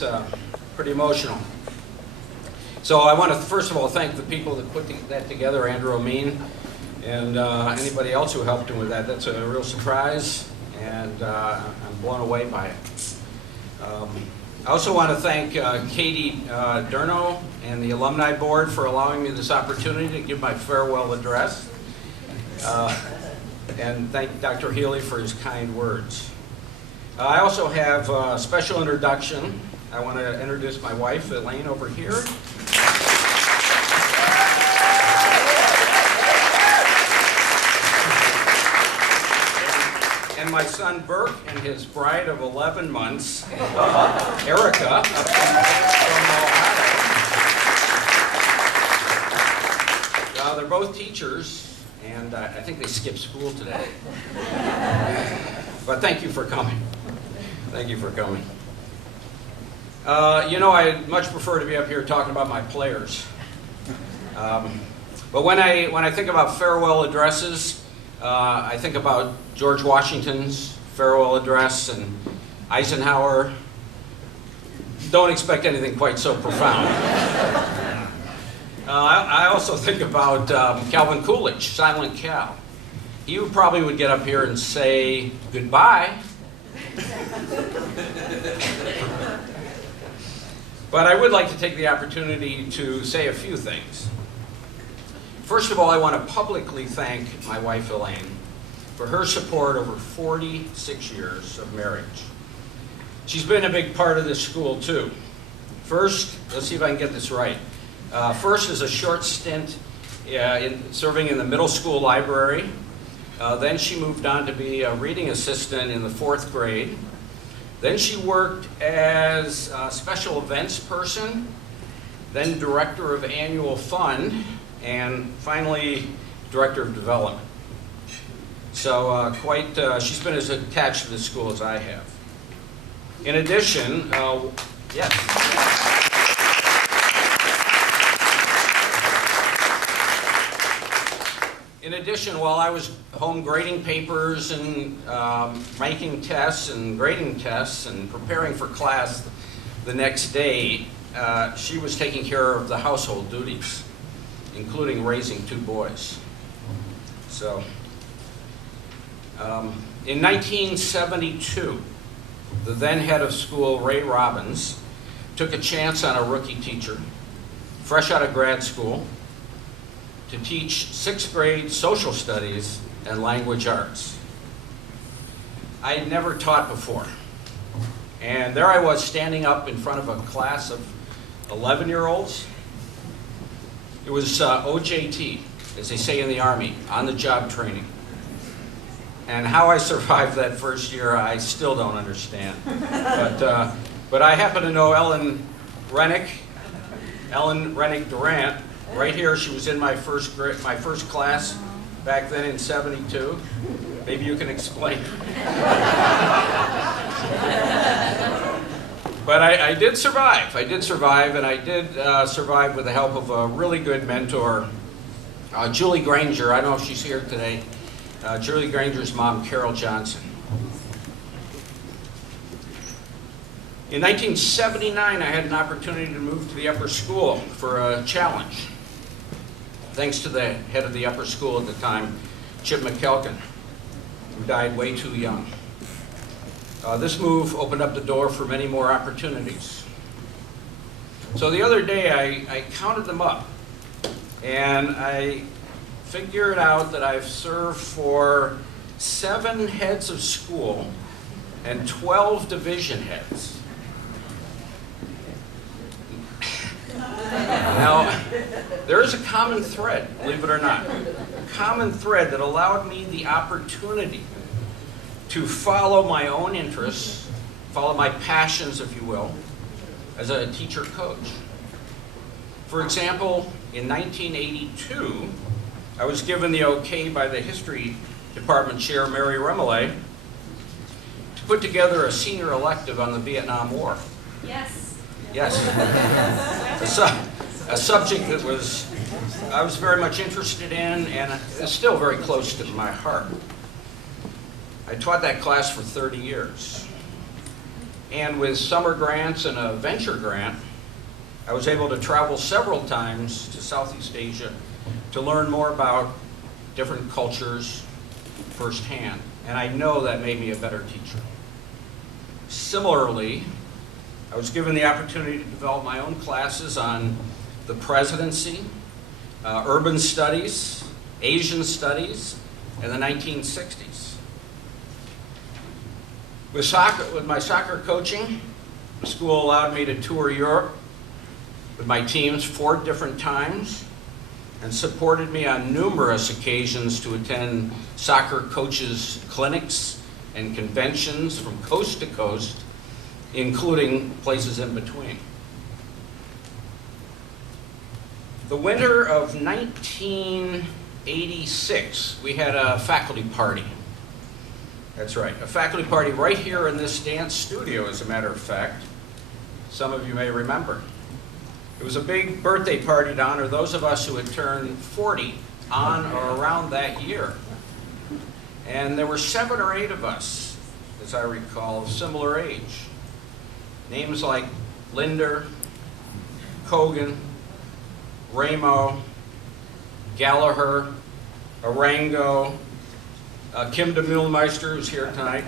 that's pretty emotional. So I want to first of all thank the people that put that together, Andrew Amin, and anybody else who helped him with that. That's a real surprise, and I'm blown away by it. I also want to thank Katie Durno and the Alumni Board for allowing me this opportunity to give my farewell address. And thank Dr. Healy for his kind words. I also have a special introduction. I want to introduce my wife, Elaine, over here. And my son, Burke, and his bride of 11 months, Erica, from Ohio. They're both teachers. And I think they skipped school today. But thank you for coming. Thank you for coming. You know, I'd much prefer to be up here talking about my players. But when I think about farewell addresses, I think about George Washington's farewell address and Eisenhower. Don't expect anything quite so profound. I also think about Calvin Coolidge, Silent Cal. He probably would get up here and say goodbye. But I would like to take the opportunity to say a few things. First of all, I want to publicly thank my wife, Elaine, for her support over 46 years of marriage. She's been a big part of this school, too. First, let's see if I can get this right. First is a short stint serving in the middle school library. Then she moved on to be a reading assistant in the 4th grade. Then she worked as a special events person, then director of annual fund, and finally director of development. So she's been as attached to the school as I have. In addition, yes. In addition, while I was home grading papers and making tests and grading tests and preparing for class the next day, she was taking care of the household duties, including raising 2 boys. So, in 1972, the then head of school, Ray Robbins, took a chance on a rookie teacher, fresh out of grad school, to teach 6th grade social studies and language arts. I had never taught before. And there I was standing up in front of a class of 11-year-olds. It was OJT, as they say in the Army, on-the-job training. And how I survived that first year, I still don't understand. But I happen to know Ellen Rennick Durant. Right here, she was in my first class back then in '72. Maybe you can explain. But I did survive. I did survive, and I did survive with the help of a really good mentor, Julie Granger. I don't know if she's here today. Julie Granger's mom, Carol Johnson. In 1979, I had an opportunity to move to the upper school for a challenge, thanks to the head of the upper school at the time, Chip McKelkin, who died way too young. This move opened up the door for many more opportunities. So the other day, I counted them up, and I figured out that I've served for 7 heads of school and 12 division heads. Now, there is a common thread, believe it or not, a common thread that allowed me the opportunity to follow my own interests, follow my passions, if you will, as a teacher coach. For example, in 1982, I was given the okay by the history department chair, Mary Remelay, to put together a senior elective on the Vietnam War. Yes. Yes. A subject that I was very much interested in and is still very close to my heart. I taught that class for 30 years. And with summer grants and a venture grant, I was able to travel several times to Southeast Asia to learn more about different cultures firsthand. And I know that made me a better teacher. Similarly, I was given the opportunity to develop my own classes on the presidency, urban studies, Asian studies, and the 1960s. With my soccer coaching, the school allowed me to tour Europe with my teams 4 different times and supported me on numerous occasions to attend soccer coaches' clinics and conventions from coast to coast, including places in between. The winter of 1986, we had a faculty party. That's right, a faculty party right here in this dance studio, as a matter of fact. Some of you may remember. It was a big birthday party to honor those of us who had turned 40 on or around that year. And there were 7 or 8 of us, as I recall, of similar age. Names like Linder, Kogan, Ramo, Gallagher, Arango, Kim de Muhlmeister, who's here tonight,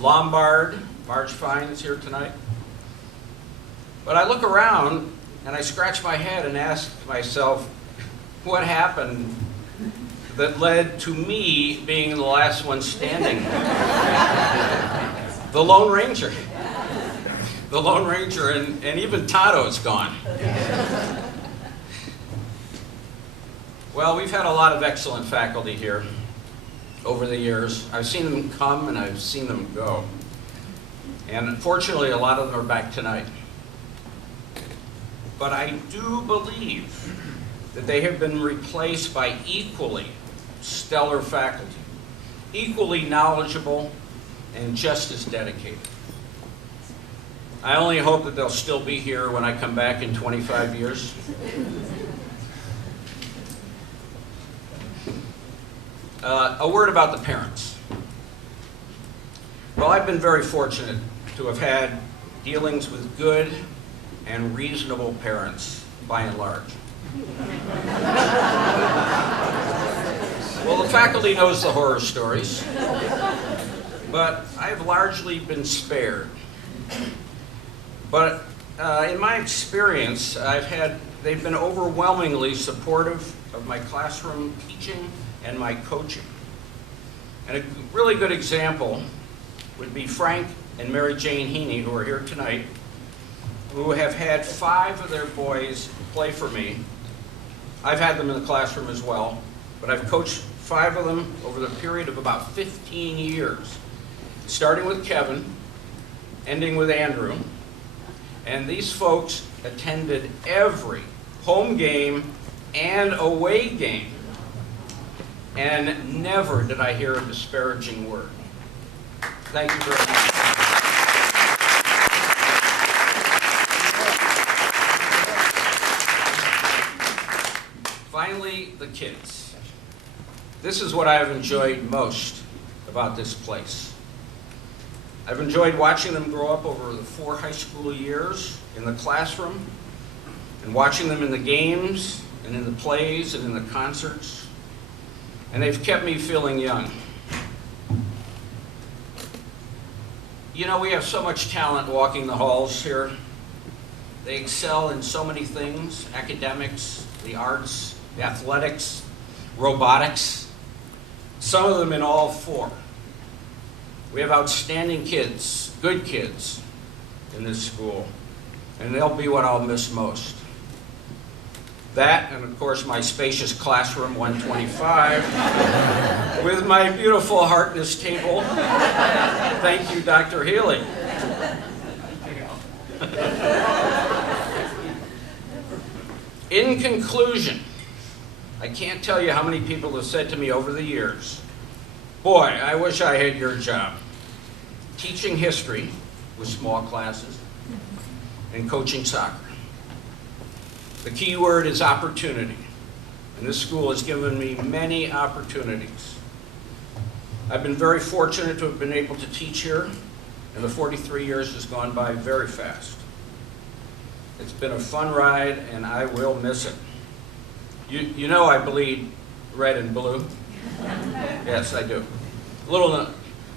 Lombard, Marge Fine is here tonight. But I look around and I scratch my head and ask myself, what happened that led to me being the last one standing? The Lone Ranger. The Lone Ranger, and even Tato's gone. Well, we've had a lot of excellent faculty here over the years. I've seen them come and I've seen them go. And unfortunately, a lot of them are back tonight. But I do believe that they have been replaced by equally stellar faculty, equally knowledgeable, and just as dedicated. I only hope that they'll still be here when I come back in 25 years. A word about the parents. Well, I've been very fortunate to have had dealings with good and reasonable parents, by and large. Well, the faculty knows the horror stories, but I've largely been spared. But in my experience, they've been overwhelmingly supportive of my classroom teaching and my coaching. And a really good example would be Frank and Mary Jane Heaney, who are here tonight, who have had 5 of their boys play for me. I've had them in the classroom as well, but I've coached 5 of them over the period of about 15 years, starting with Kevin, ending with Andrew. And these folks attended every home game and away game. And never did I hear a disparaging word. Thank you very much. Finally, the kids. This is what I've enjoyed most about this place. I've enjoyed watching them grow up over the 4 high school years in the classroom, and watching them in the games, and in the plays, and in the concerts. And they've kept me feeling young. You know, we have so much talent walking the halls here. They excel in so many things: academics, the arts, the athletics, robotics. Some of them in all 4. We have outstanding kids, good kids in this school, and they'll be what I'll miss most. That, and of course my spacious classroom 125, with my beautiful Harkness table. Thank you, Dr. Healy. In conclusion, I can't tell you how many people have said to me over the years, boy, I wish I had your job. Teaching history with small classes and coaching soccer. The key word is opportunity, and this school has given me many opportunities. I've been very fortunate to have been able to teach here and the 43 years has gone by very fast. It's been a fun ride, and I will miss it. You know I bleed red and blue. Yes, I do. Little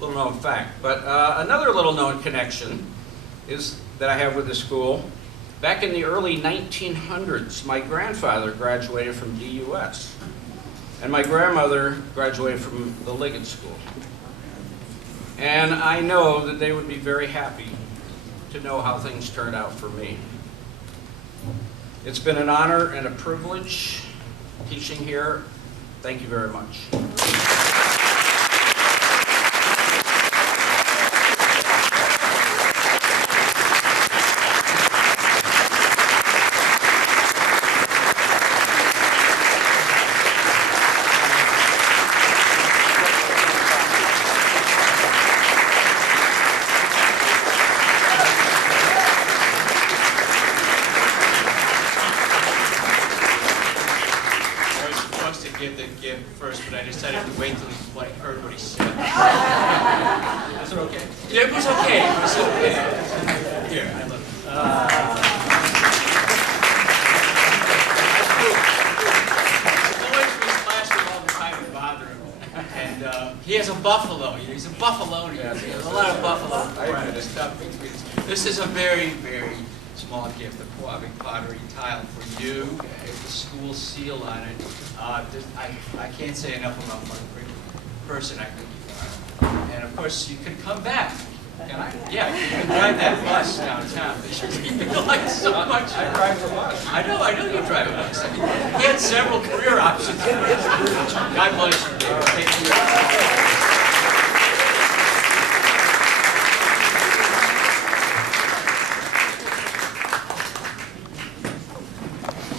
known fact. But another little known connection is that I have with the school. Back in the early 1900s, my grandfather graduated from DUS, and my grandmother graduated from the Liggett School. And I know that they would be very happy to know how things turned out for me. It's been an honor and a privilege teaching here. Thank you very much. Give the gift first, but I decided to wait till I heard what he said. Was it okay? Yeah, it was okay. It was okay. Here, I love it. Boys in his class were all the time to bother him. And he has a buffalo. He's a buffalonian. He has a lot of buffalo. This is a very, very small gift, a Quabic pottery tile for you, with the school seal on it. I can't say enough about what a great person I think you are. And of course, you can come back. Can I? Yeah, you can drive that bus downtown. You like so much. I drive the bus. I know you drive a bus. I mean, he had several career options. God bless you.